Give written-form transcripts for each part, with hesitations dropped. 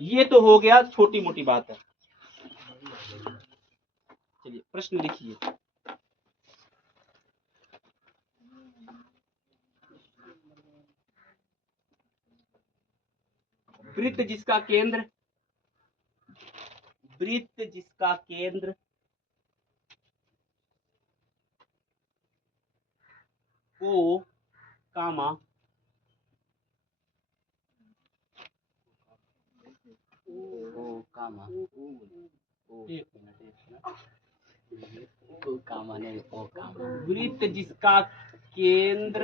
ये तो हो गया छोटी मोटी बात है। चलिए प्रश्न लिखिए। वृत्त जिसका केंद्र ओ कामा एक मिनट वृत्त जिसका केंद्र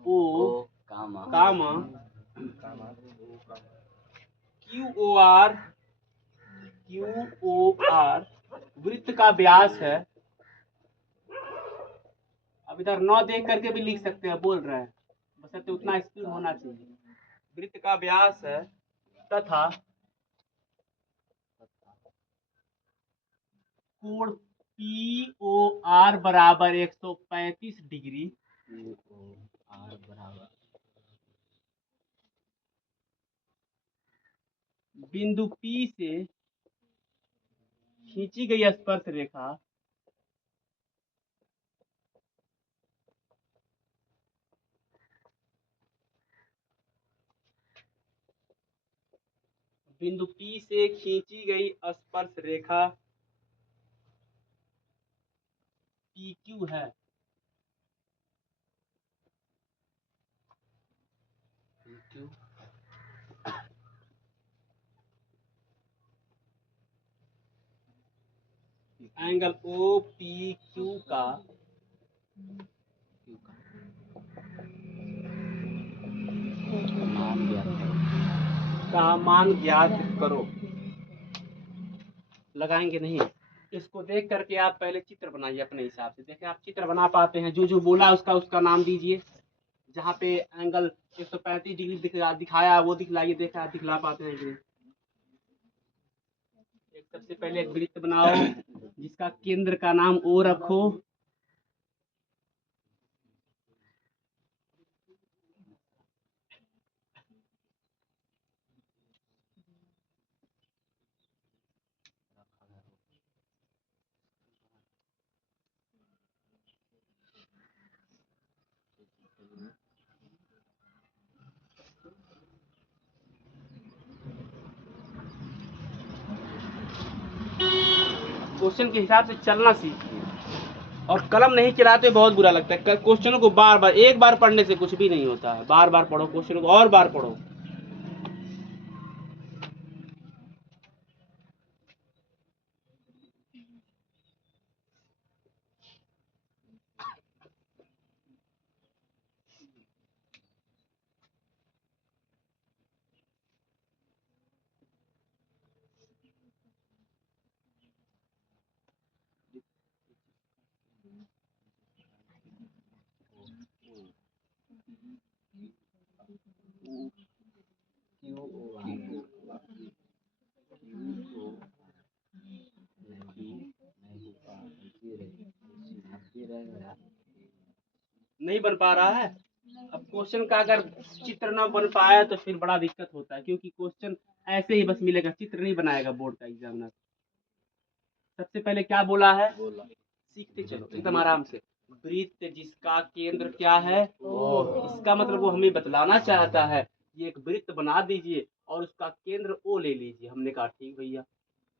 ओ कामा क्यू ओ आर वृत्त का व्यास है। अब इधर 9 देख करके भी लिख सकते हैं, बोल रहे हैं, बस तो उतना स्पीड होना चाहिए। वृत्त का व्यास है तथा कोण POR बराबर 135 डिग्री बिंदु P से खींची गई स्पर्श रेखा बिंदु P से खींची गई स्पर्श रेखा PQ है। एंगल OPQ का मान ज्ञात करो। लगाएंगे नहीं, इसको देख करके आप पहले चित्र बनाइए अपने हिसाब से। देखें आप चित्र बना पाते हैं, जो बोला उसका नाम दीजिए। जहाँ पे एंगल 135 डिग्री दिखाया वो दिखलाइए, देखा दिखला पाते हैं कि नहीं। एक सबसे पहले एक वृत्त बनाओ जिसका केंद्र का नाम O रखो। क्वेश्चन के हिसाब से चलना सीखिए, और कलम नहीं चलाते बहुत बुरा लगता है। क्वेश्चनों को बार बार, एक बार पढ़ने से कुछ भी नहीं होता है, बार बार पढ़ो क्वेश्चनों को, और बार पढ़ो। नहीं बन पा रहा है। अब क्वेश्चन का अगर चित्र ना बन पाया तो फिर बड़ा दिक्कत होता है, क्योंकि क्वेश्चन ऐसे ही बस मिलेगा, चित्र नहीं बनाएगा बोर्ड का एग्जामिनर। सबसे पहले क्या बोला है, सीखते चलो एकदम आराम से। वृत्त जिसका केंद्र क्या है ओ, इसका मतलब वो हमें बतलाना चाहता है ये एक वृत्त बना दीजिए और उसका केंद्र ओ ले लीजिए। हमने कहा ठीक भैया,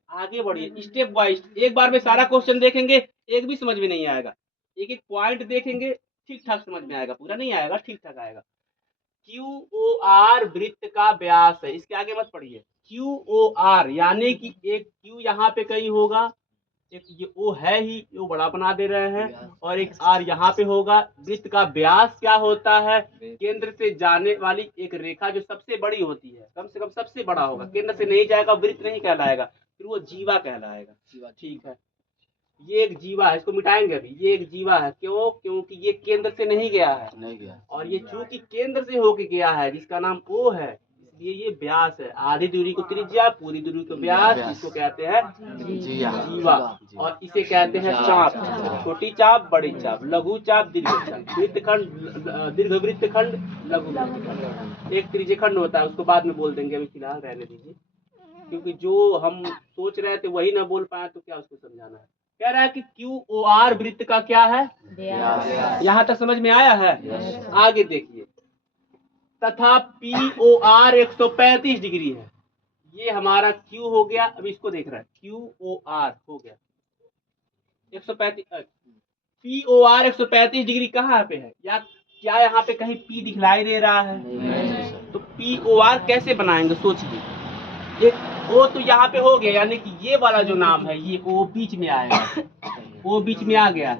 आगे बढ़िए स्टेप बाय स्टेप। एक बार में सारा क्वेश्चन देखेंगे एक भी समझ में नहीं आएगा, एक एक पॉइंट देखेंगे ठीक ठाक समझ में आएगा, पूरा नहीं आएगा ठीक ठाक आएगा। QOR वृत्त का व्यास है, इसके आगे मत पढ़िए। QOR यानी कि एक Q यहाँ पे कहीं होगा, एक ये O है ही, वो बड़ा बना दे रहे हैं, और एक R यहाँ पे होगा। वृत्त का व्यास क्या होता है, केंद्र से जाने वाली एक रेखा जो सबसे बड़ी होती है, कम से कम सबसे बड़ा होगा। केंद्र से नहीं जाएगा वृत्त नहीं कहलाएगा, फिर वो जीवा कहलाएगा। ठीक है, ये एक जीवा है, इसको मिटाएंगे अभी। ये एक जीवा है, क्यों? क्योंकि ये केंद्र से नहीं गया है, और ये चूंकि केंद्र से होके गया है जिसका नाम O है, इसलिए ये व्यास है। आधी दूरी को त्रिज्या, पूरी दूरी को व्यास, इसको कहते हैं जीवा, और इसे कहते हैं चाप। छोटी चाप, बड़ी चाप, लघु चाप, दीर्घ चाप, वृत्तखंड, दीर्घ वृत्तखंड, लघु वृत्तखंड। एक त्रिज्यखंड होता है, उसको बाद में बोल देंगे, अभी फिलहाल रहने दीजिए। क्योंकि जो हम सोच रहे थे वही ना बोल पाए तो क्या उसको समझाना है। कह रहा है कि QOR वृत्त का क्या है, यहाँ तक समझ में आया है। आगे देखिए, तथा POR 135 डिग्री है। ये हमारा Q हो गया। अब इसको देख रहा है, QOR हो गया 135। POR 135 डिग्री कहाँ पे है, या क्या यहाँ पे कहीं P दिखलाई दे रहा है? तो POR कैसे बनाएंगे सोचिए। एक O तो यहाँ पे हो गया, यानी कि ये वाला जो नाम है ये O बीच में आएगा, O बीच में आ गया है।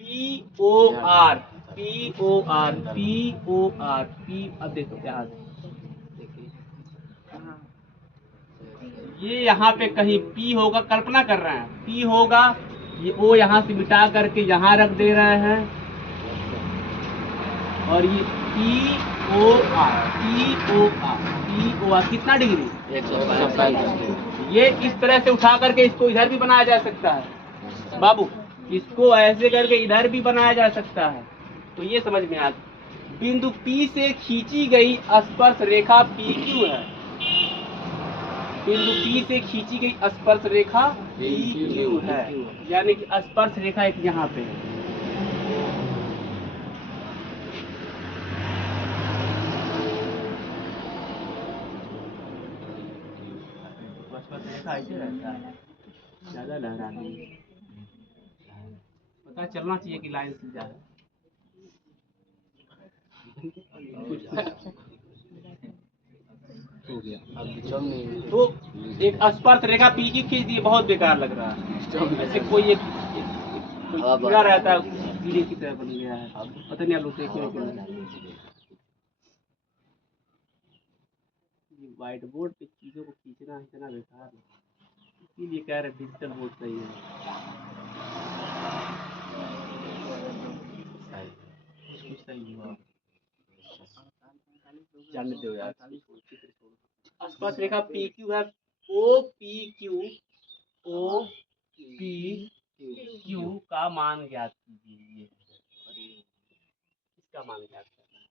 POR POR POR P, अब देखो क्या है, ये यहाँ पे कहीं P होगा, कल्पना कर रहे हैं P होगा, ये O यहाँ से मिटा करके यहाँ रख दे रहे हैं, और ये POR कितना डिग्री, 135। ये इस तरह से उठा करके इसको इधर भी बनाया जा सकता है बाबू, इसको ऐसे करके इधर भी बनाया जा सकता है। तो ये समझ में आ गया। बिंदु P से खींची गई स्पर्श रेखा PQ है। बिंदु P से खींची गई स्पर्श रेखा PQ है, यानी कि स्पर्श रेखा एक यहाँ पे है। स्पर्श रेखा ऐसे रहता है, ज्यादा लहरा नहीं, पता चलना चाहिए कि लाइन सीधा है। हो गया तो एक स्पर्श रेखा PQ खींच दी, बहुत बेकार लग रहा है। ऐसे कोई एक कीड़ा रहता है, कीड़े की तरह बन गया है, पता नहीं आप लोग देखे कि नहीं। व्हाइट बोर्ड पे चीजों को खींचना इतना बेकार है, इसीलिए कह रहे डिजिटल बोर्ड सही है। कुछ सही हुआ, जानने दो यार। स्पर्श रेखा PQ है, OPQ का मान ज्ञात कीजिए। इसका मान ज्ञात करना है।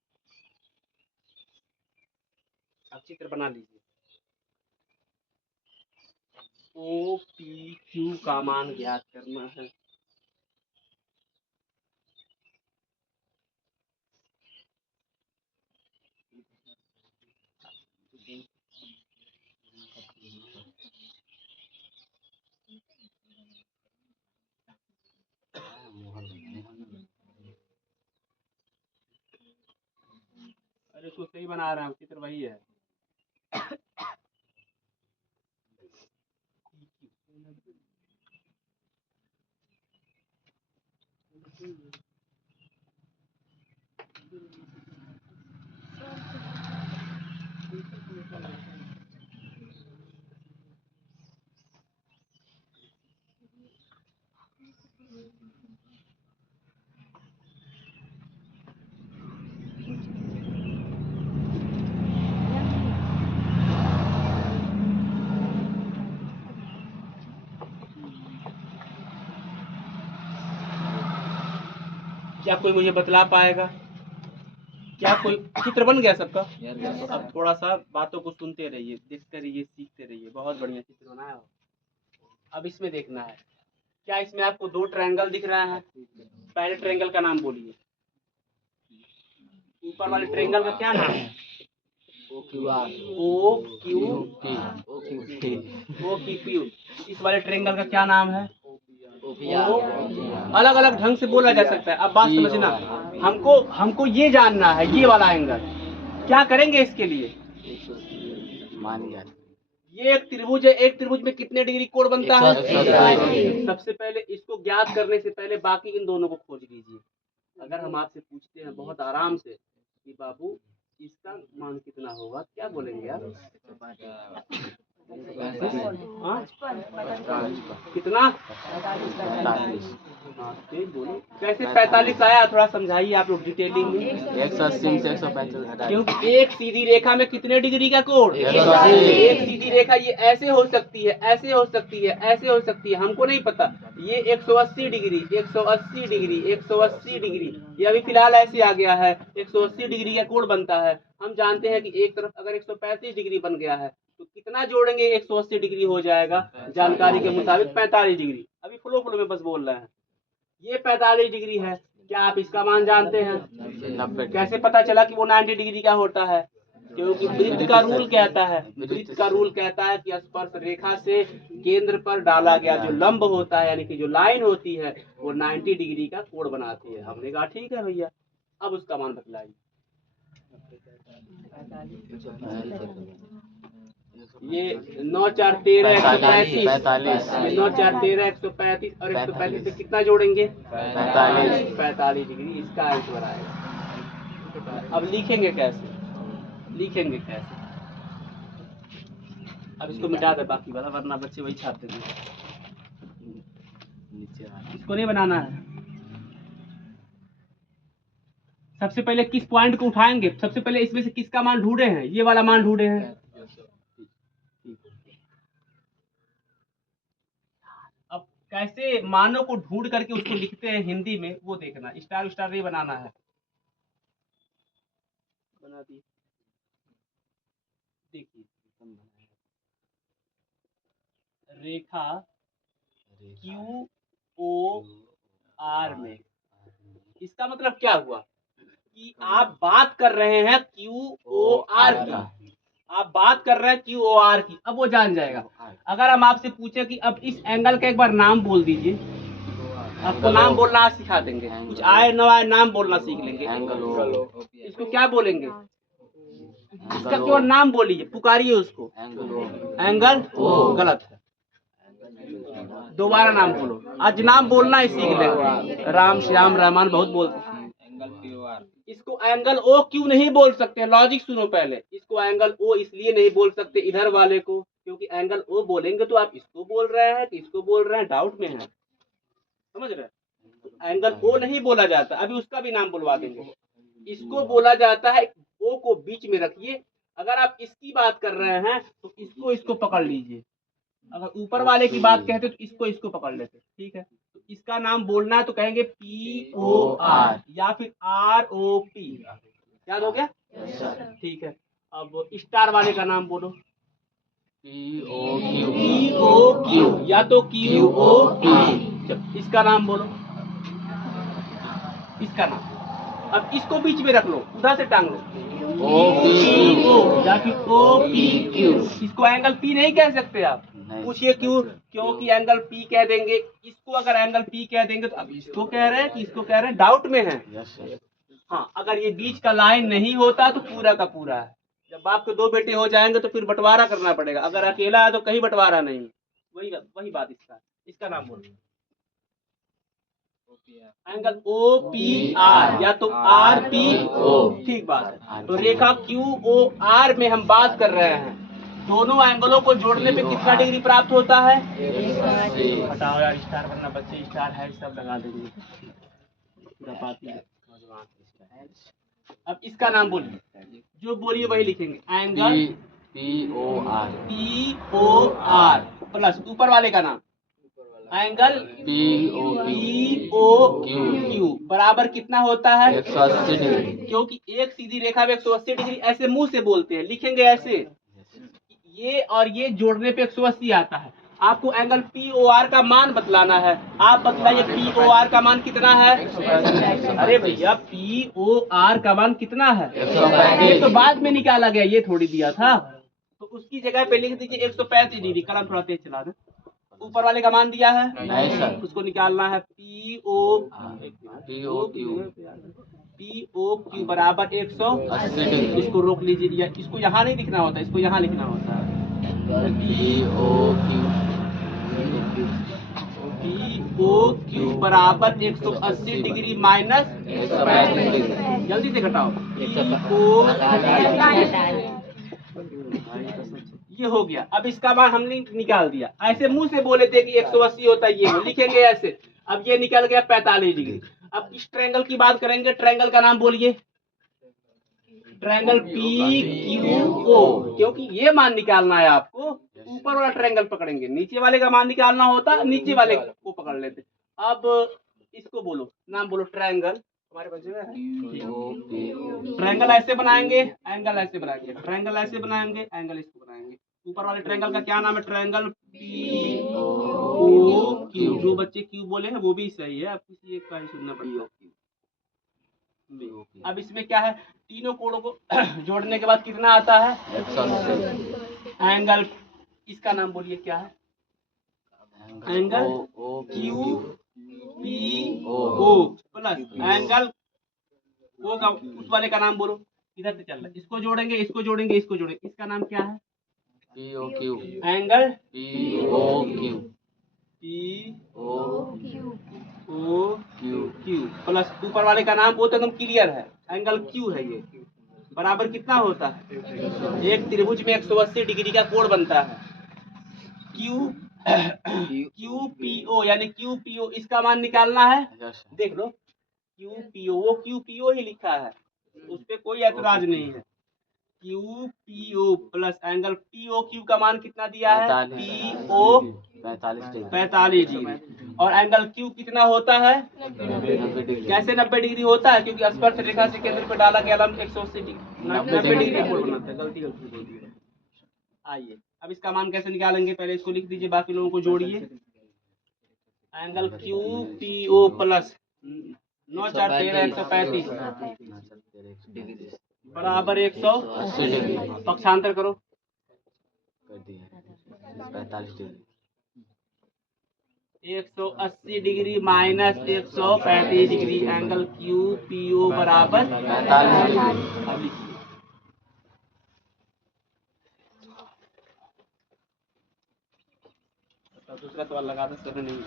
अब चित्र बना लीजिए। OPQ का मान ज्ञात करना है। अरे इसको सही बना रहा हूँ, चित्र वही है। क्या कोई मुझे बतला पाएगा? क्या कोई चित्र बन गया सबका? अब थोड़ा सा बातों को सुनते रहिए, देखते रहिए, सीखते रहिए। बहुत बढ़िया चित्र बनाया हो। अब इसमें देखना है, क्या इसमें आपको दो ट्रायंगल दिख रहे हैं? पहले ट्रायंगल का नाम बोलिए। ऊपर वाले ट्रायंगल का क्या नाम है? OQP। इस वाले ट्रायंगल का क्या नाम है? अलग अलग ढंग से बोला जा सकता है। अब बात समझना, हमको ये जानना है, ये वाला एंगल क्या करेंगे इसके लिए? ये एक त्रिभुज है, एक त्रिभुज में कितने डिग्री कोण बनता है? सबसे पहले इसको ज्ञात करने से पहले बाकी इन दोनों को खोज लीजिए। अगर हम आपसे पूछते हैं बहुत आराम से कि बाबू इसका मान कितना होगा, क्या बोलेंगे आप? कितना? बोलो कैसे 45 आया, थोड़ा समझाइए आप लोग डिटेलिंग में। 180 से 145। क्योंकि एक सीधी रेखा में कितने डिग्री का कोण? एक सीधी रेखा ये ऐसे हो सकती है, ऐसे हो सकती है, ऐसे हो सकती है, हमको नहीं पता। ये 180 डिग्री, 180 डिग्री, 180 डिग्री, ये अभी फिलहाल ऐसे आ गया है। 180 डिग्री का कोण बनता है। हम जानते हैं कि एक तरफ अगर 135 डिग्री बन गया है तो कितना जोड़ेंगे 180 डिग्री हो जाएगा जानकारी के मुताबिक 45 डिग्री। अभी फ्लो में बस बोल रहे हैं। ये 45 डिग्री है, क्या आप इसका मान जानते हैं? 90 कैसे पता चला कि वो 90 डिग्री का होता है? क्योंकि वृत्त का रूल कहता है, वृत्त का रूल कहता है कि स्पर्श रेखा से केंद्र पर डाला गया जो लंब होता है यानी कि जो लाइन होती है वो 90 डिग्री का कोण बनाती है। हमने कहा ठीक है भैया, अब उसका मान बतलाइए। ये 9 4 13 135, 9 4 13 135 और 135 से कितना जोड़ेंगे? 45 डिग्री इसका आंसर आएगा। अब लिखेंगे कैसे? अब इसको मिटा दे बाकी वाला, वरना बच्चे वही छापते हैं। इसको नहीं बनाना है। सबसे पहले किस पॉइंट को उठाएंगे? सबसे पहले इसमें से किसका मान ढूंढे हैं? ये वाला मान ढूंढे हैं। अब कैसे मानों को ढूंढ करके उसको लिखते हैं हिंदी में वो देखना। स्टार स्टार नहीं बनाना है। बना दी, देखिए रेखा क्यू ओ आर में, इसका मतलब क्या हुआ कि आप बात कर रहे हैं क्यू ओ आर की, आप बात कर रहे हैं क्यू ओ आर की। अब वो जान जाएगा। अगर हम आपसे पूछे कि अब इस एंगल का एक बार नाम बोल दीजिए, आपको नाम बोलना आज सिखा देंगे। कुछ आए न आए नाम बोलना सीख लेंगे। इसको क्या बोलेंगे? इसका केवल नाम बोलिए, पुकारिए उसको। एंगल ओ गलत है, दोबारा नाम बोलो। आज नाम बोलना ही सीख लेंगे। राम श्याम रहमान बहुत बोलते हैं। इसको एंगल ओ क्यों नहीं बोल सकते? लॉजिक सुनो पहले। इसको एंगल ओ इसलिए नहीं बोल सकते इधर वाले को, क्योंकि एंगल ओ बोलेंगे तो आप इसको बोल रहे हैं कि इसको बोल रहे हैं, डाउट में है। समझ रहे हैं? तो एंगल ओ नहीं बोला जाता। अभी उसका भी नाम बुलवा देंगे। इसको बोला जाता है, ओ को बीच में रखिए। अगर आप इसकी बात कर रहे हैं तो इसको पकड़ लीजिए। अगर ऊपर वाले की बात कहते तो इसको पकड़ लेते। ठीक है, तो इसका नाम बोलना है तो कहेंगे पी ओ आर या फिर आर ओ पी। याद हो गया? ठीक है, अब स्टार वाले का नाम बोलो। पी ओ क्यू या तो क्यू ओ पी। इसका नाम बोलो, इसका नाम। अब इसको बीच में रख लो, उधर से टांग लो। ओ या फिर ओ पी क्यू। इसको एंगल पी नहीं कह सकते आप। पूछिए क्यों? क्योंकि एंगल पी कह देंगे। इसको अगर एंगल पी कह देंगे तो अब इसको कह रहे हैं कि इसको कह रहे हैं, डाउट में है। हाँ, अगर ये बीच का लाइन नहीं होता तो पूरा का पूरा है। जब आपके दो बेटे हो जाएंगे तो फिर बंटवारा करना पड़ेगा। अगर अकेला है तो कहीं बंटवारा नहीं। वही बात इसका नाम बोलो। एंगल ओ पी आर या तो आर पी ओ। ठीक बात है। तो रेखा क्यू ओ आर में हम बात कर रहे हैं, दोनों एंगलों को जोड़ने पे कितना डिग्री प्राप्त होता है? हटाओ यार, स्टार बनना बच्चे, स्टार है सब लगा देंगे। अब इसका नाम बोलिए, जो बोलिए वही लिखेंगे। Angle P O R plus ऊपर वाले का नाम एंगल पी ओ क्यू बराबर कितना होता है? 180 डिग्री। क्योंकि एक सीधी रेखा में 180 डिग्री ऐसे मुंह से बोलते हैं, लिखेंगे ऐसे। ये और ये जोड़ने पे 180 आता है। आपको एंगल पी ओ आर का मान बतलाना है। आप बतलाइए पी ओ आर का मान कितना है? अरे भैया, पी ओ आर का मान कितना है? ये तो बाद में निकाला गया, ये थोड़ी दिया था। तो उसकी जगह पे लिख दीजिए 135 डिग्री। कलम थोड़ा तेज चला दे। ऊपर वाले का मान दिया है? नहीं सर। उसको निकालना है पी ओ क्यू बराबर 180 डिग्री। इसको रोक लीजिए, इसको यहाँ नहीं लिखना होता, इसको यहाँ लिखना होता है। पी ओ क्यू बराबर 180 डिग्री माइनस 135 डिग्री। जल्दी से घटाओ। ये हो गया। अब इसका मान हमने निकाल दिया। ऐसे मुंह से बोले थे कि 180 होता है, ये लिखेंगे ऐसे। अब ये निकल गया 45 डिग्री। अब इस ट्रायंगल की बात करेंगे। ट्रायंगल का नाम बोलिए। ट्रायंगल पी क्यू ओ, क्योंकि ये मान निकालना है आपको। ऊपर वाला ट्रायंगल पकड़ेंगे, नीचे वाले का मान निकालना होता, नीचे वाले को पकड़ लेते। अब इसको बोलो, नाम बोलो ट्रायंगल। हमारे पास जगह है। ट्रायंगल ऐसे बनाएंगे, एंगल ऐसे बनाएंगे, ट्रायंगल ऐसे बनाएंगे, एंगल इसको बनाएंगे। ऊपर वाले ट्रायंगल का क्या नाम है? Triangle POQ। जो बच्चे क्यू बोले हैं वो भी सही है, आपको किसी एक का ही सुनना पड़ेगा। अब इसमें क्या है, तीनों कोणों को जोड़ने के बाद कितना आता है? 180 एंगल, इसका नाम बोलिए क्या है? Angle Q P O plus angle O का उस वाले का नाम बोलो, इधर से चल रहा है। इसको जोड़ेंगे, इसको जोड़ेंगे, इसको जोड़ेंगे, इसका नाम क्या है? POQ angle POQ POQ plus ऊपर वाले का नाम वो तो एकदम क्लियर है, एंगल क्यू है। ये बराबर कितना होता है? एक त्रिभुज में 180 डिग्री का कोण बनता है। QPO यानी QPO, इसका मान निकालना है। देख लो, QPO, वो QPO ही लिखा है, उस पर कोई ऐतराज नहीं है। QPO प्लस एंगल POQ का मान कितना दिया है? PO 45 degree. और एंगल Q कितना होता है? 90 डिग्री। कैसे 90 डिग्री होता है? क्योंकि स्पर्श रेखा से केंद्र पर डाला गया लंब 180 डिग्री 90 डिग्री कोण बनाता है। गलती बोल दी। आइए अब इसका मान कैसे निकालेंगे, पहले इसको लिख दीजिए, बाकी लोगों को जोड़िए। एंगल QPO प्लस 9 4 13 135 बराबर 180 डिग्री। पक्षांतर करो। कर दिए 45 degree. 180 degree minus 135 degree, angle QPO बराबर 45 डिग्री। अब लिखिए। दूसरा सवाल लगा दो, सर नहीं।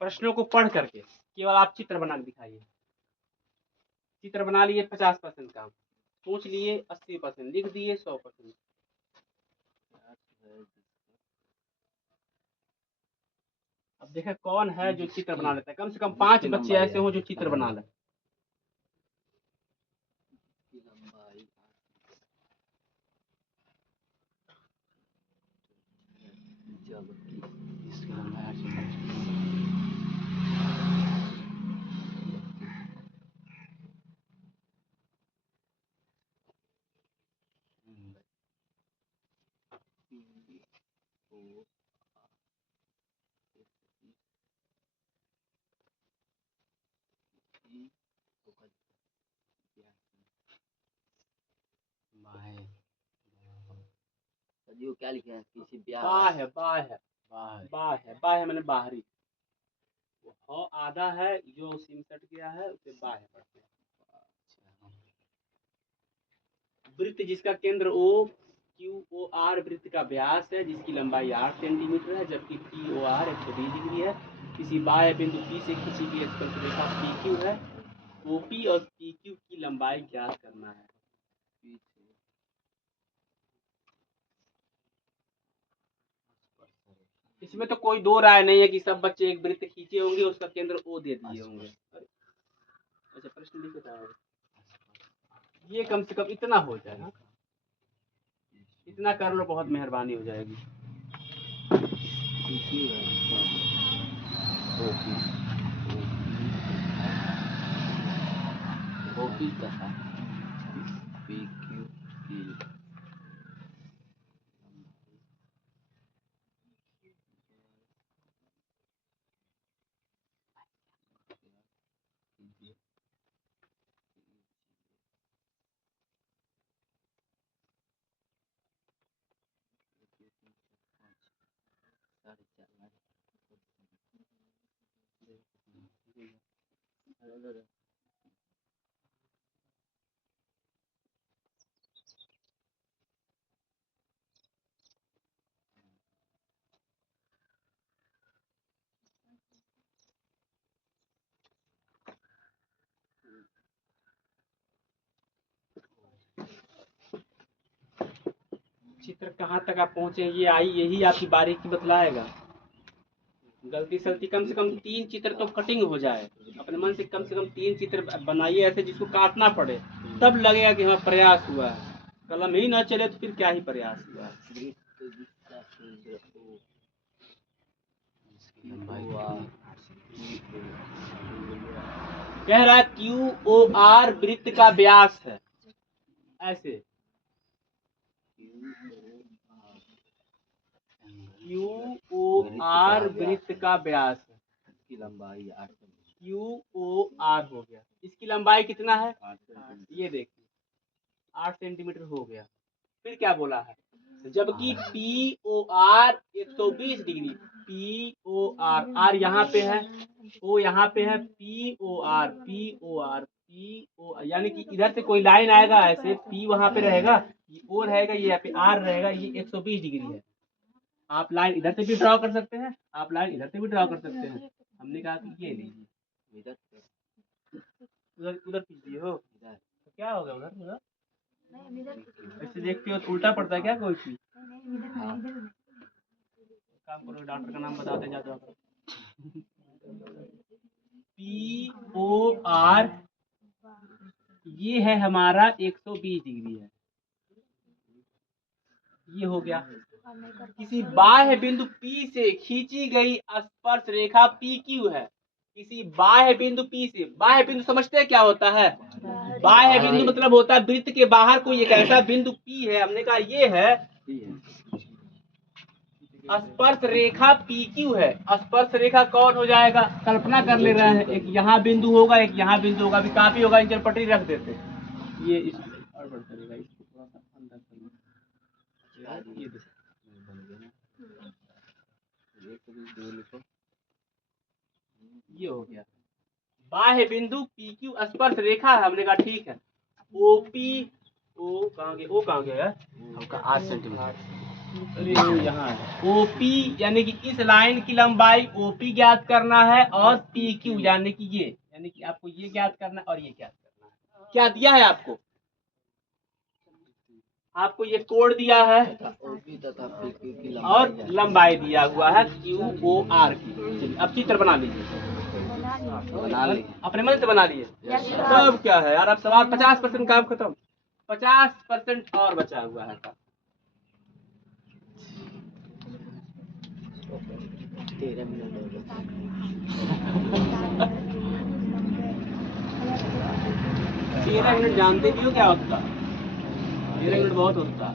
प्रश्नों को पढ़ करके केवल आप चित्र बना के दिखाइए। चित्र बना लिए 50% काम, सोच लिए 80%, लिख दिए 100%। अब देखें कौन है जो चित्र बना लेता है। कम से कम 5 बच्चे ऐसे हो जो चित्र बना ले। इसकी लंबाई 8 सेंटीमीटर। सदियों क्या लिखा है? किसी ब्याह बा है, बा है, बाहर बा है, बा है मैंने बाहरी। हो आधा है जो सिम सट गया है उसे बा है पढ़ते हैं। वृत्त जिसका केंद्र O QOR वृत्त का व्यास है, जिसकी लंबाई 8 सेंटीमीटर है, जबकि POR 120 डिग्री है। किसी बाह्य बिंदु P से खींची गई स्पर्शरेखा PQ है। OP और PQ की लंबाई ज्ञात करना है। इसमें तो कोई दो राय नहीं है कि सब बच्चे एक वृत्त खींचे होंगे, उसका केंद्र O दे दिए होंगे। अच्छा, प्रश्न लिखे था ये, कम से कम इतना हो जाए। हाँ? इतना कर लो, बहुत मेहरबानी हो जाएगी। ओपी तथा PQ की चित्र कहाँ तक आप पहुंचे ये आई, यही आपकी बारीकी बतलाएगा। गलती सलती कम से कम 3 चित्र तो कटिंग हो जाए। अपने मन से कम 3 चित्र बनाइए ऐसे जिसको काटना पड़े, तब लगेगा कि हाँ प्रयास हुआ है। कलम ही ना चले तो फिर क्या ही प्रयास हुआ है। कह रहा है QOR वृत्त का व्यास है, ऐसे QOR वृत्त का व्यास है, की लंबाई 8 QOR हो गया। इसकी लंबाई कितना है? ये देखिए 8 सेंटीमीटर हो गया। फिर क्या बोला है? जबकि POR 120 डिग्री, POR R यहाँ पे है, O यहाँ पे है, POR यानी कि इधर से कोई लाइन आएगा ऐसे, P वहाँ पे रहेगा, ये O रहेगा, ये यहाँ पे R रहेगा, ये 120 डिग्री है। आप लाइन इधर से भी ड्रॉ कर सकते हैं, आप लाइन इधर से भी ड्रॉ कर सकते हैं। हमने कहा कि ये लीजिए, इधर उधर उधर कीजिए हो, तो क्या होगा उधर उधर ऐसे देखते हो तो उल्टा पड़ता है क्या कोई चीज? काम करो, डॉक्टर का नाम बताते जाते हो। POR ये है हमारा 120 डिग्री है, ये हो गया। किसी बाह्य बिंदु P से खींची गई स्पर्श रेखा PQ है। किसी बाह्य बिंदु P से, बाह्य बिंदु समझते हैं क्या होता है? बाह्य बिंदु मतलब होता है वृत्त के बाहर कोई एक ऐसा बिंदु P है, हमने कहा ये है स्पर्श रेखा PQ है। स्पर्श रेखा कौन हो जाएगा? कल्पना कर ले रहे हैं, एक यहाँ बिंदु होगा, एक यहाँ बिंदु होगा, अभी काफी होगा इंचर पट्टी रख देते। ये इस और बढ़ करेगा, इसको थोड़ा सा अंदर करिए, ये देखो ये हो गया। बाह्य बिंदु PQ स्पर्श रेखा है, हमने कहा ठीक है। OP O कहाँ गया? O कहाँ गया? हमका 8 सेंटीमीटर अरे यहाँ है। OP यानी कि इस लाइन की लंबाई OP ज्ञात करना है, और PQ यानी कि ये, यानी कि आपको ये ज्ञात करना है और ये ज्ञात करना है। क्या दिया है आपको? आपको ये कोड दिया है ओपी तथा PQ की और लंबाई लंबाई दिया हुआ है QOR की। चलिए अब चित्र बना लीजिए, बना ली। अपने मन से बना लिए। सब क्या है यार, अब सवाल 50% काम खत्म, 50% और बचा हुआ है। 13 मिनट हो गए। 13 मिनट जानते भी हो क्या होता? 13 मिनट बहुत होता।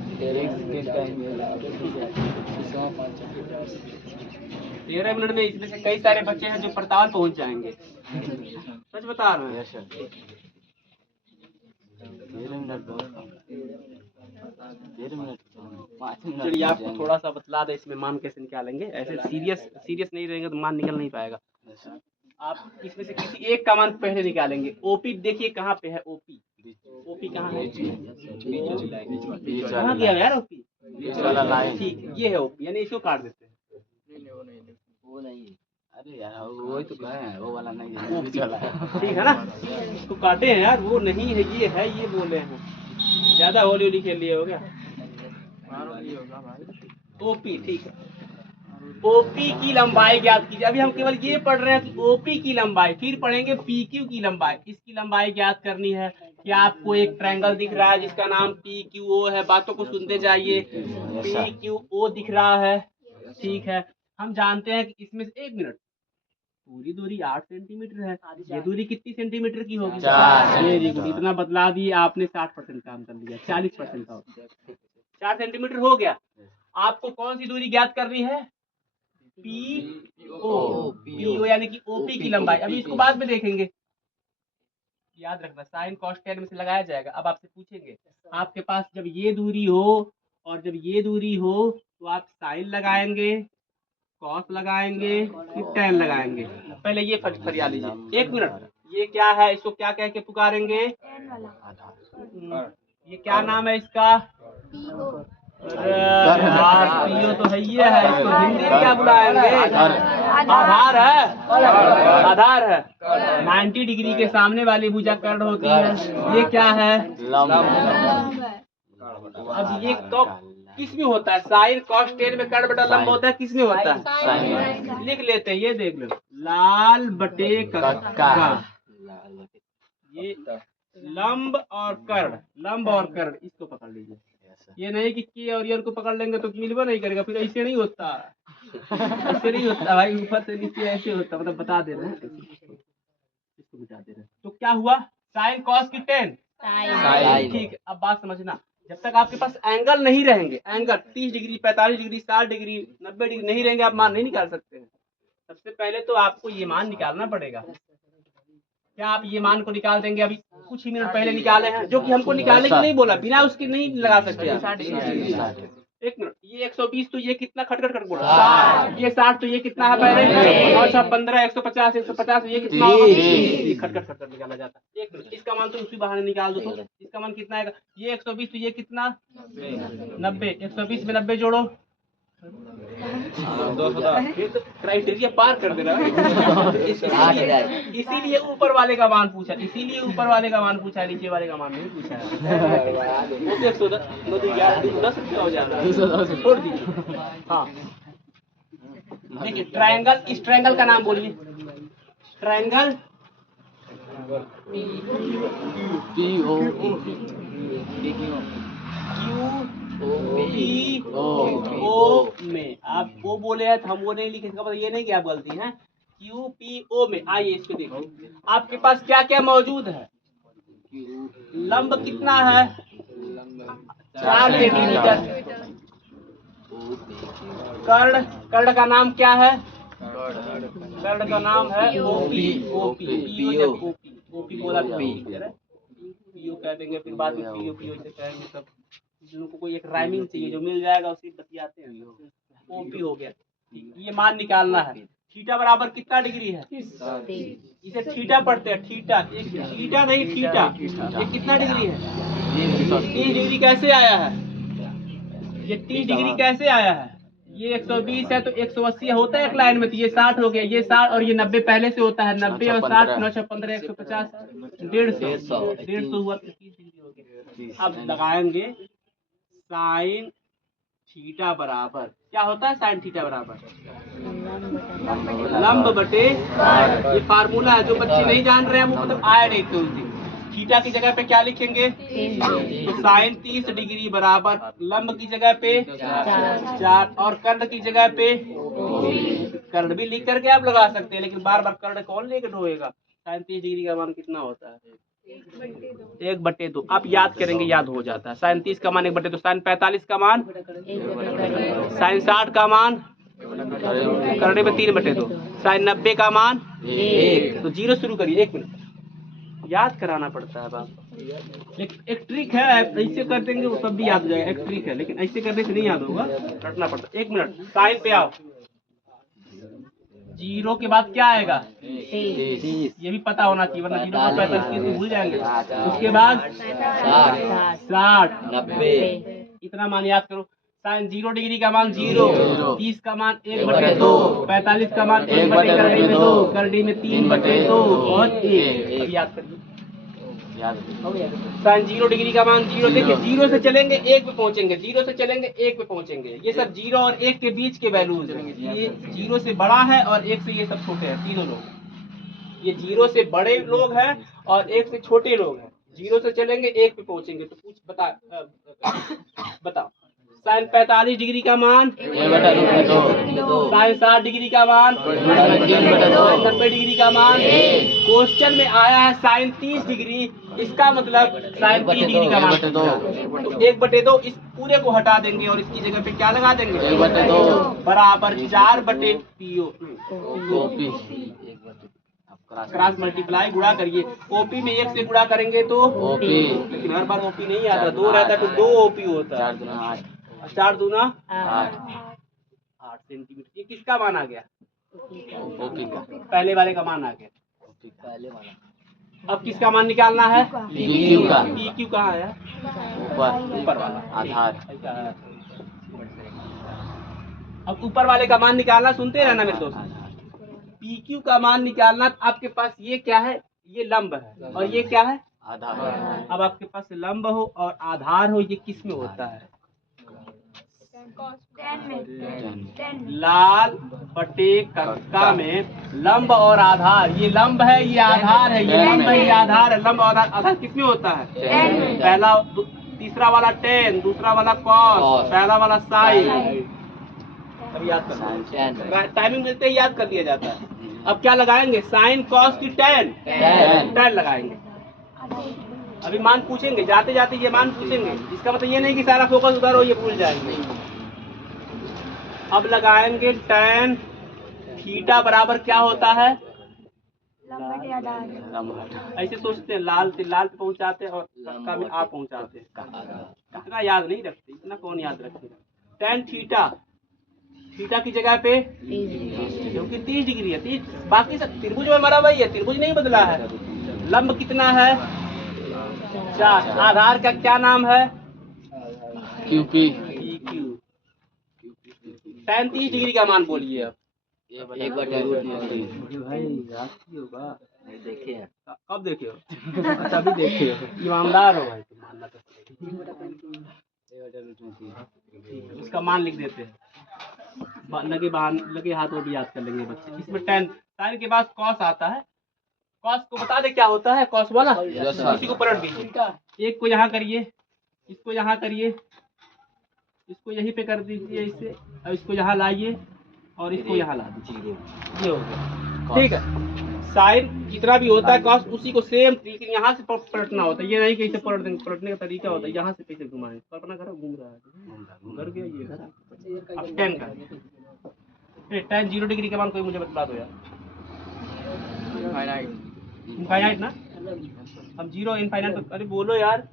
13 मिनट में इसमें से कई सारे बच्चे हैं जो पड़ताल पहुंच जाएंगे। सच बता रहे हैं। 13 मिनट बहुत कम। 13 मिनट 5 मिनट। चलिए आपको थोड़ा सा बतला दे इसमें मान कैसे निकालेंगे। ऐसे सीरियस नहीं रहेंगे तो मान निकल नहीं पाएगा। आप इसमें से किसी एक का मान पहले निकालेंगे। ओपी देखिए कहाँ पे है ओपी। ओपी कहाँ है? कहाँ गया यार ओपी? ठीक ये है ओपी, यानी इसको काट देते हैं। वो नहीं है। अरे यार वही तो कहे हैं, वो वाला नहीं है। ओपी ठीक है ना? इसको काटे हैं यार, वो नहीं है ये बोले हैं। ज्यादा होली होली खेल लिए हो क्या? ओपी ठीक है। ओपी की लंबाई ज्ञात कीजिए। अभी हम केवल ये पढ़ रहे हैं कि ओपी की लंबाई, फिर पढ़ेंगे पीक्यू की लंबाई। इसकी लंबाई ज्ञात करनी है। कि आपको एक ट्रायंगल दिख रहा है जिसका नाम PQO है। बातों को सुनते जाइए। PQO दिख रहा है, ठीक है। हम जानते हैं कि इसमें से 1 मिनट पूरी दूरी 8 सेंटीमीटर है। ये दूरी कितनी सेंटीमीटर की होगी? 4 वेरी गुड, इतना बतला दिए आपने। 60% काम कर लिया। 40% का 4 सेंटीमीटर हो गया। आपको कौन सी दूरी ज्ञात करनी है? PO यानी कि OP की लंबाई। अभी इसको बाद में देखेंगे। याद रखना साइन कॉस टेन में से लगाया जाएगा। अब आपसे पूछेंगे आपके पास जब ये दूरी हो और जब ये दूरी हो तो आप साइन लगाएंगे, कॉस लगाएंगे, फिर टेन लगाएंगे। पहले ये फरिया लीजिए। 1 मिनट, ये क्या है? इसको क्या कह के पुकारेंगे? ये क्या नाम है इसका? PO तो है, ये है। इसको हिंदी में क्या बुलाएंगे? आधार है। आधार है। 90 डिग्री के सामने वाली भुजा कर्ण होती है। ये क्या है? अब ये किस में होता है? साइन कॉस टेन में कर्ण बटा लंब होता है। किस में होता है? लिख लेते हैं, ये देख लो। लाल बटे कक्का। ये लंब और कर्ण, लंब और कर्ण, इसको पकड़ लीजिए। ये नहीं कि और ये को पकड़ लेंगे तो मिलवा नहीं करेगा। फिर ऐसे नहीं होता, ऐसे नहीं होता भाई। ऊपर से नीचे ऐसे होता। मतलब बता दे रहे हैं, इसको बता दे रहे हैं। तो क्या हुआ? साइन कॉस की टेन। ठीक है, अब बात समझना। जब तक आपके पास एंगल नहीं रहेंगे, angle 30 degree, 45 degree, 60 degree, 90 degree नहीं रहेंगे, आप मान नहीं निकाल सकते हैं। सबसे पहले तो आपको ये मान निकालना पड़ेगा। क्या आप ये मान को निकाल देंगे? अभी कुछ ही मिनट पहले निकाले हैं, जो कि हमको निकालने की नहीं बोला, बिना उसके नहीं लगा सकते आप। 1 मिनट, ये 120 तो ये कितना खटखट कर बोला? 60। ये 60 तो ये कितना है पहले? और 15, 150, 150 ये कितना होगा? खटखट खटखट निकाला जाता है। 1 मिनट, इसका मान तो उसी बहाने निकाल दो। तो इसका मान कितना आएगा? ये 120 तो ये कितना? 90। 120 में 90 जोड़ो। फिर तो क्राइटेरिया पार कर दे रहा है। इसीलिए ऊपर वाले का मान पूछा, नीचे वाले का मान नहीं पूछा है। 110 हो जाना, छोड़ दीजिए। हाँ देखिए, ट्रायंगल, इस ट्रायंगल का नाम बोलिए। ट्रायंगल QPO में। आप वो बोले हैं तो हम वो नहीं लिखे। इसका मतलब ये नहीं कि आप गलती हैं। QPO में आइए इसको देखिए। आपके पास क्या क्या मौजूद है? लंब कितना है? 4 सेंटीमीटर। कर्ण का नाम क्या है? कर्ण का नाम है OP। OP बोला PO कह देंगे, फिर बाद में PO से कहेंगे। सब जिनको कोई एक राइमिंग चाहिए, जो मिल जाएगा उसी बतियाते हैं। OP हो गया। ये मान निकालना है। थीटा बराबर कितना डिग्री है? इसे थीटा पढ़ते हैं। थीटा नहीं, थीटा। ये कितना डिग्री है? 30 डिग्री कैसे आया है? ये 30 डिग्री कैसे आया है? ये 120 है तो 180 होता है एक लाइन में, तो ये 60 हो गया। ये 60 और ये 90 पहले से होता है। 90 और 60, 9 15, 150, 150 हुआ तो 30 डिग्री हो गया। अब लगाएंगे साइन थीटा बराबर, क्या होता है साइन थीटा बराबर? लंब बटे, ये फार्मूला है। जो बच्चे नहीं जान रहे हैं वो मतलब आया नहीं तो उस दिन। थीटा की जगह पे क्या लिखेंगे? तो साइन 30 डिग्री बराबर लंब की जगह पे 4 और कर्ण की जगह पे कर्ण भी लिख करके आप लगा सकते हैं, लेकिन बार बार कर्ण कौन लेके ढोएगा। साइन 30 डिग्री का मान कितना होता है? 1/2। आप याद करेंगे, याद हो जाता है। साइन 30 का मान 1/2। साइन 45 का मान, साइन 60 का मान करने में 3/2। साइन 90 का मान 1। तो 0 शुरू करिए। 1 मिनट याद कराना पड़ता है बाप। लेकिन एक ट्रिक है, ऐसे कर देंगे वो तब भी याद हो जाएगा। एक ट्रिक है, लेकिन ऐसे करने से नहीं याद होगा, रटना पड़ता है। 1 मिनट, साइन पे आओ। 0 के बाद क्या आएगा? 30। ये भी पता होना चाहिए, वरना 0 को 45 तो भूल जाएंगे। उसके बाद 60, 90। इतना मान याद करो। साइन 0 डिग्री का मान 0, 30 का मान 1/2, 45 का मान 1/2, करड़ी में 3/2 और 1। अब याद करिए। साइन 0 डिग्री का मान 0। देखिए 0 से चलेंगे 1 पे पहुंचेंगे, 0 से चलेंगे 1 पे पहुंचेंगे। ये सब 0 और 1 के बीच के वैल्यूज हैं। ये 0 से बड़ा है और 1 से ये सब छोटे हैं, तीनों लोग। ये 0 से बड़े लोग हैं और 1 से छोटे लोग हैं। 0 से चलेंगे 1 पे पहुंचेंगे। तो कुछ बताओ। साइन 45 डिग्री का मान 1/2। साइन 60 डिग्री का मान 90 डिग्री का मान। क्वेश्चन में आया है साइन 30 डिग्री, इसका मतलब साइन 30 डिग्री का मान। तो 1/2 इस पूरे को हटा देंगे और इसकी जगह पे क्या लगा देंगे? 1/2 बराबर 4/PO। क्रॉस मल्टीप्लाई गुणा करिए। ओपी में 1 से गुणा करेंगे तो ओपी, लेकिन हर बार ओपी नहीं आता, 2 रहता तो 2 ओपी होता है। 4 दूना 8 सेंटीमीटर। ये किसका मान आ गया? ओपी का। पहले वाले का मान आ गया। पहले वाला। अब किसका मान निकालना है? PQ का। PQ कहाँ है? ऊपर वाला आधार। ऐसा है। अब ऊपर वाले का मान निकालना, सुनते रहना मेरे दोस्त। PQ का मान निकालना। आपके पास ये क्या है? ये लंब है और ये क्या है? आधार। अब आपके पास लंब हो और आधार हो, ये किस में होता है? लाल बटे कक्का में लंब और आधार। ये लंब है, ये आधार है, ये लंब है, ये आधार है। लंब और आधार किस में होता है? पहला तीसरा वाला टेन, दूसरा वाला कॉस, पहला वाला साइन। अब याद करना, टाइमिंग मिलते ही याद कर लिया जाता है। अब क्या लगाएंगे? साइन कॉस की टेन लगाएंगे। अभी मान पूछेंगे, जाते जाते ये मान पूछेंगे। इसका मतलब ये नहीं कि सारा फोकस उधर हो, ये भूल जाएंगे। अब लगाएंगे टेन थीटा बराबर क्या होता है? ऐसे सोचते हैं, लाल से लाल पे पहुंचाते हैं और कक्का में आ पहुंचाते हैं। इतना याद नहीं रखते, इतना कौन याद रखेगा? टेन थीटा की जगह पे क्योंकि 30 डिग्री है, 30 बाकी सब त्रिभुज में मरा वही है, त्रिभुज नहीं बदला है। लंब कितना है? 4। आधार का क्या नाम है? QP। tan 30 डिग्री का मान बोलिए। अब 1/√3। भाई राशि होगा, देखे हैं। कब देखे हो? अच्छा अभी देखे हो, ईमानदार हो भाई, तुम मानना तो। इसका मान लिख देते हैं, लगे हाथ में भी याद कर लेंगे बच्चे। इसमें tan साइन के बाद कॉस आता है। कॉस को बता दे क्या होता है? कॉस वाला इसी को पलट दीजिए। एक को यहाँ करिए, इसको यहाँ करिए, इसको यहीं पे कर दीजिए ऐसे, और इसको यहाँ लाइए और इसको यहाँ ला दीजिए। ये हो गया, ठीक है। साइन जितना भी होता है कॉस उसी को सेम, लेकिन यहाँ से पलटना होता है। ये नहीं कि इसे पलट देंगे, पलटने का तरीका होता है यहाँ से कैसे घुमाएं। कल्पना करो घूम रहा है, घर गया ये घर। अब टेन का tan 0 डिग्री के मान कोई मुझे बता दो यार। इनफाइनाइट ना? हम 0 इनफाइनाइट। अरे बोलो यार।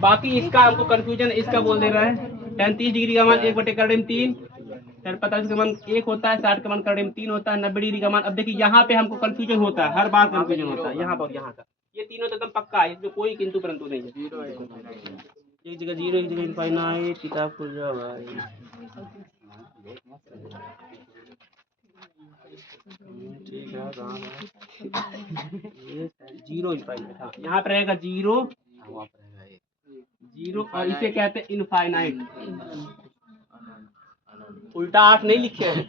बाकी इसका हमको कंफ्यूजन, इसका बोल दे रहा है। tan 30 डिग्री का मान 1/3, tan 45 का मान 1 होता है, 60 का मान 3 होता है, 90 डिग्री का मान। अब देखिए यहाँ पे हमको कंफ्यूजन होता है, हर बार कंफ्यूजन होता है यहाँ पर, यहाँ का। ये तीनों तो एकदम पक्का है, इसमें कोई किंतु परंतु नहीं है। एक जगह 0, एक जगह इनफाइनाइट। किताब खुल जाओ भाई। ठीक है, 0 इनफाइनाइट। हाँ यहाँ पर रहेगा 0 और इसे कहते हैं इनफाइनाइट। उल्टा 8 नहीं लिखे हैं,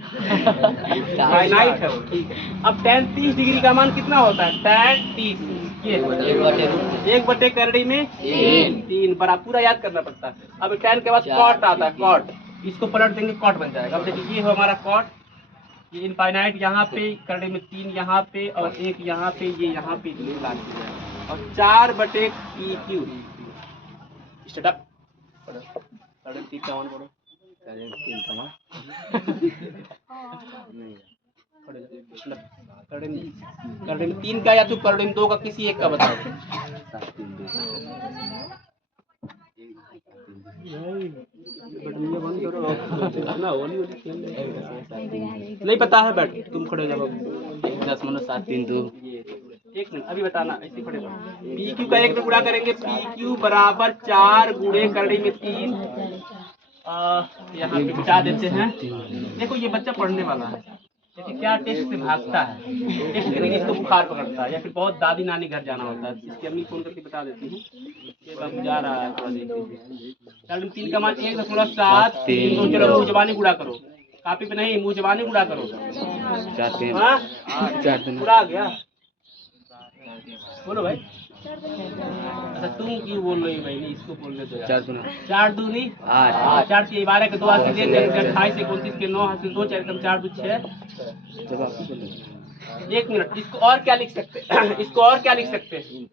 इनफाइनाइट है वो, ठीक है। अब tan 30 डिग्री का मान कितना होता है? tan 30 ये एक बटे रूट 1 बटे करड़ी में 3 बड़ा पूरा याद करना पड़ता है। अब tan के बाद cot आता है, cot, इसको पलट देंगे cot बन जाएगा। अब देखिए ये है हमारा cot, ये इनफाइनाइट यहाँ पे, करड़ी में 3 यहाँ पे और 1 यहाँ पे, ये यहाँ पे लाग जाएगा। और 4 बटे PQ स्टार्ट करड़ी में 3 का मान करो, करंट 3 कमा नहीं करड़ी में 3 का या तो करड़ी में 2 का, किसी एक का बताओ। 7 3 2 नहीं पता है, बैठ तुम खड़े हो जाओ। 1.732 एक मिनट अभी बताना, ऐसे खड़े रहो। PQ का 1 में गुणा करेंगे, PQ बराबर 4 गुणे करड़ी में 3। यहाँ पे मिटा देते हैं। देखो ये बच्चा पढ़ने वाला है, लेकिन क्या टेस्ट से भागता है, टेस्ट के लिए इसको बुखार पकड़ता है या फिर बहुत दादी नानी घर जाना होता है। इसकी अम्मी फोन करके बता देती हूँ ये बाबू जा रहा है, थोड़ा देख लीजिए। 3 का मान 1.7 3 2, चलो मुँह जबानी गुणा करो, कापी पे नहीं, मुँह जबानी गुणा करो। 4 3 हाँ 4 3 पूरा आ गया, बोलो भाई। अच्छा तुम क्यों बोल रही भाई, नहीं इसको बोलने दो। 4 2 4 दूनी 8 4 3 12 के 2 हाथ से 28 से 29 के 9 हाथ से 2 4 4 2 6। एक मिनट, इसको और क्या लिख सकते हैं? इसको और क्या लिख सकते हैं?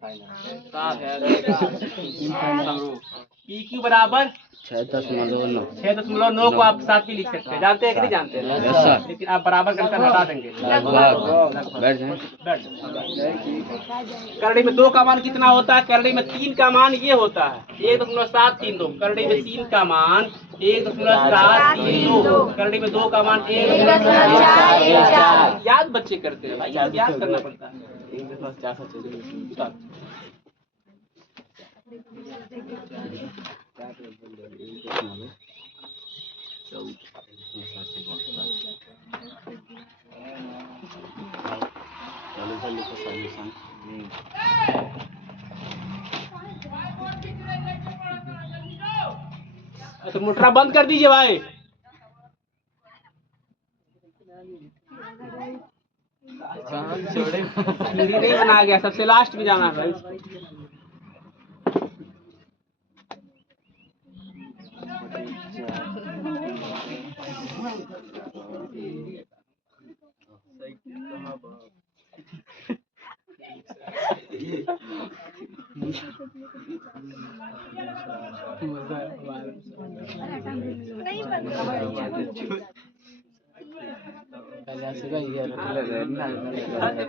PQ बराबर 6.9 6.9 को आप 7 भी लिख सकते हैं, जानते हैं कि नहीं जानते हैं? Yes sir. लेकिन आप बराबर का निशान हटा देंगे। लगभग बैठ जाएं। बैठ। करड़ी में 2 का मान कितना होता है? करड़ी में 3 का मान ये होता है 1.732। करड़ी में 3 का मान 1.732। करड़ी में 2 का मान 1.414। याद बच्चे करते हैं भाई, याद करना पड़ता है। तो मोटरा बंद कर दीजिए भाई। सीढ़ी नहीं बनाया गया, सबसे लास्ट में जाना है भाई।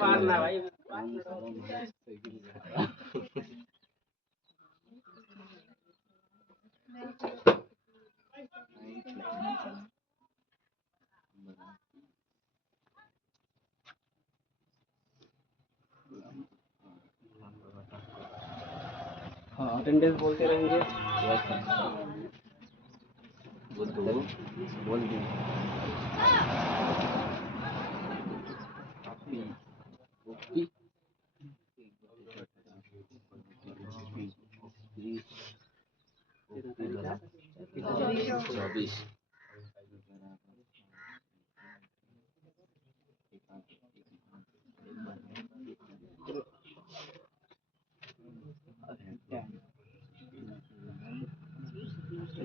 मारना भाई। हाँ अटेंडेंस बोलते रहेंगे। बोल दी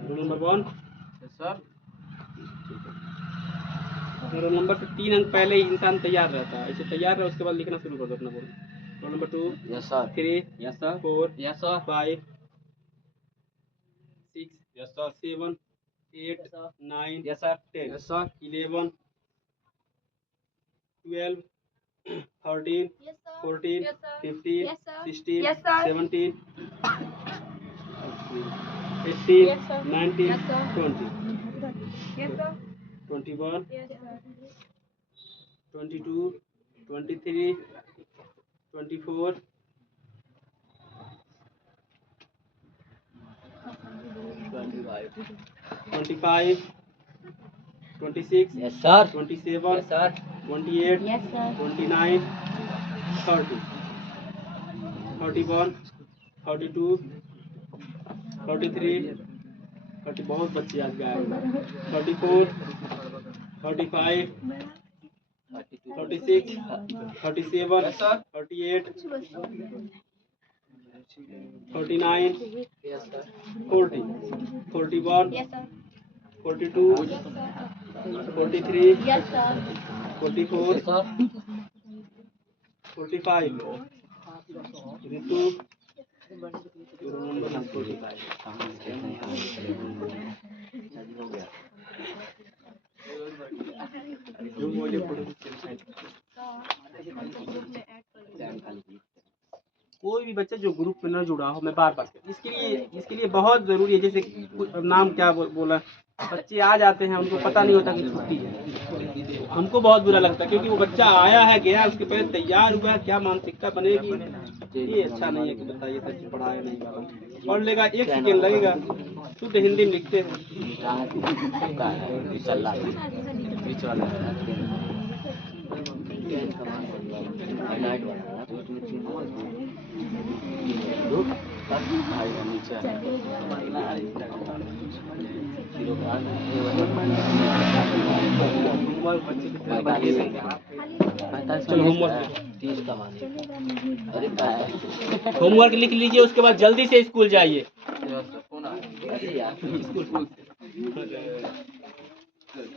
roll number 1 sir, roll number से 3 अंक पहले ही इंसान तैयार रहता है, ऐसे तैयार रहे उसके बाद लिखना शुरू कर दो अपना बोल। Roll number 2 yes sir 3 yes sir 4 yes sir 5 6 yes sir 7 8 9 yes sir 10 yes sir 11 12 13 14 15 16 17 18 19 20 21 22 23 24 25 26 yes sir 27 yes sir 28 29 30 31 32 33 30 बहुत बच्चे आज गए 34 35 36 37 38 49, 40, 41, 42, 43, 44, 45, 42, number is 45. कोई भी बच्चा जो ग्रुप में न जुड़ा हो, मैं बार बार इसके लिए बहुत ज़रूरी है। जैसे नाम क्या बोला, बच्चे आ जाते हैं, उनको पता नहीं होता कि छुट्टी है। हमको बहुत बुरा लगता है, क्योंकि वो बच्चा आया है, गया, उसके पहले तैयार हुआ, क्या मानसिकता बनेगी, ये अच्छा नहीं है कि बताइए सच पढ़ाया नहीं पढ़ लेगा, 1 सेकेंड लगेगा, शुद्ध हिंदी में लिखते हैं। होमवर्क लिख लीजिए, उसके बाद जल्दी से स्कूल जाइए।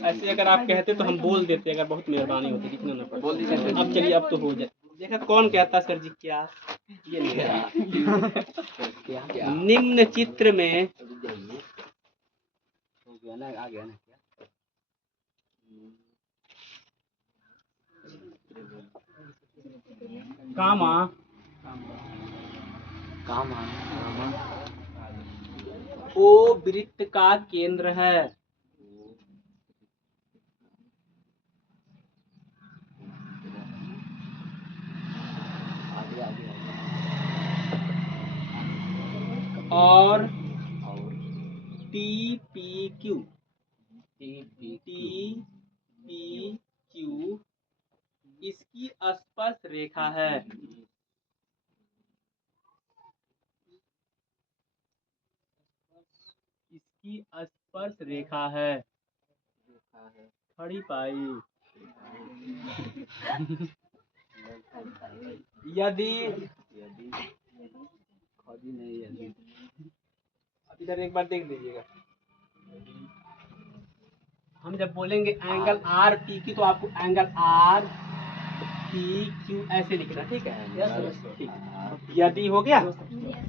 ऐसे अगर आप कहते तो हम बोल देते, अगर बहुत मेहरबानी होती, लिखना न पड़ता। अब चलिए, अब तो हो जाए। देखा कौन कहता सर जी क्या, ये निम्न चित्र में आ गया ना क्या, कामा ओ वृत्त का केंद्र है। और TPQ इसकी स्पर्श रेखा है। इसकी स्पर्श रेखा है। खड़ी पाई। यदि इधर एक बार देख लीजिएगा, हम जब बोलेंगे एंगल RPQ तो आपको एंगल RPQ ऐसे लिखना, ठीक है? ठीक। यदि हो गया,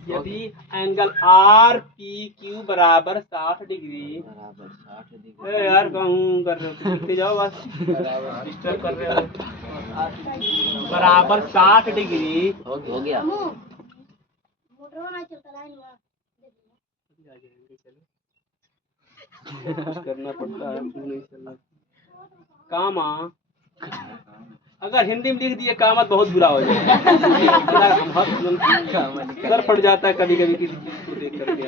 यदि एंगल RPQ बराबर 60 डिग्री, अरे यार कहूँ कर रहे हो, लिखते जाओ बस, डिस्टर्ब कर रहे हो। बराबर 60 डिग्री हो गया। करना पड़ता है, नहीं चलना। कामा, अगर हिंदी में लिख दिए कामत बहुत बुरा हो जाएगा। सर फट जाता है कभी कभी किसी चीज को देख करके।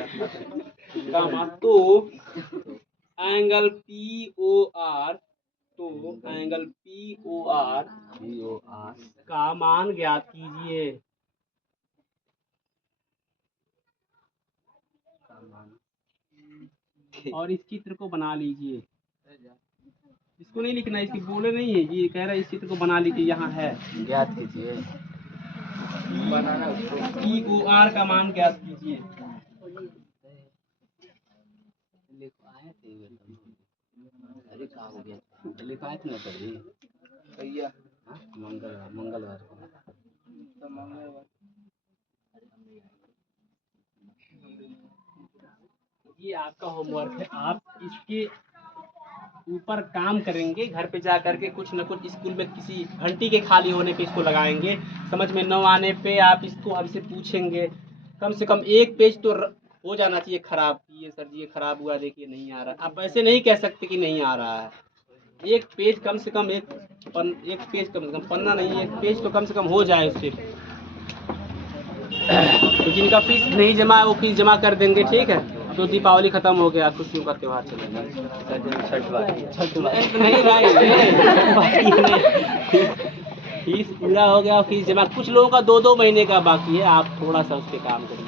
कामा तो एंगल POR, तो एंगल POR का मान ज्ञात कीजिए। और इस चित्र को बना लीजिए। इसको नहीं लिखना, इसकी बोले नहीं है, ये कह रहा है इस चित्र को बना लीजिए, यहाँ है, ज्ञात कीजिए। POR का मान ज्ञात कीजिए। मंगलवार ये आपका होमवर्क है, आप इसके ऊपर काम करेंगे, घर पे जा करके कुछ न कुछ स्कूल में किसी घंटी के खाली होने पे इसको लगाएंगे, समझ में न आने पे आप इसको हमसे पूछेंगे। कम से कम 1 पेज तो हो जाना चाहिए खराब, ये सर जी ये खराब हुआ, देखिए नहीं आ रहा। आप ऐसे नहीं कह सकते कि नहीं आ रहा है। 1 पेज कम से कम, एक पेज कम से कम, पन्ना नहीं, 1 पेज तो कम से कम हो जाए उससे। तो जिनका फीस नहीं जमा है वो फीस जमा कर देंगे, ठीक है? तो दीपावली खत्म हो गया, खुशियों का त्योहार चलेगा। छठ नहीं भाई, फीस पूरा हो गया, फीस जमा। कुछ लोगों का 2-2 महीने का बाकी है, आप थोड़ा सा उस पर काम करिए।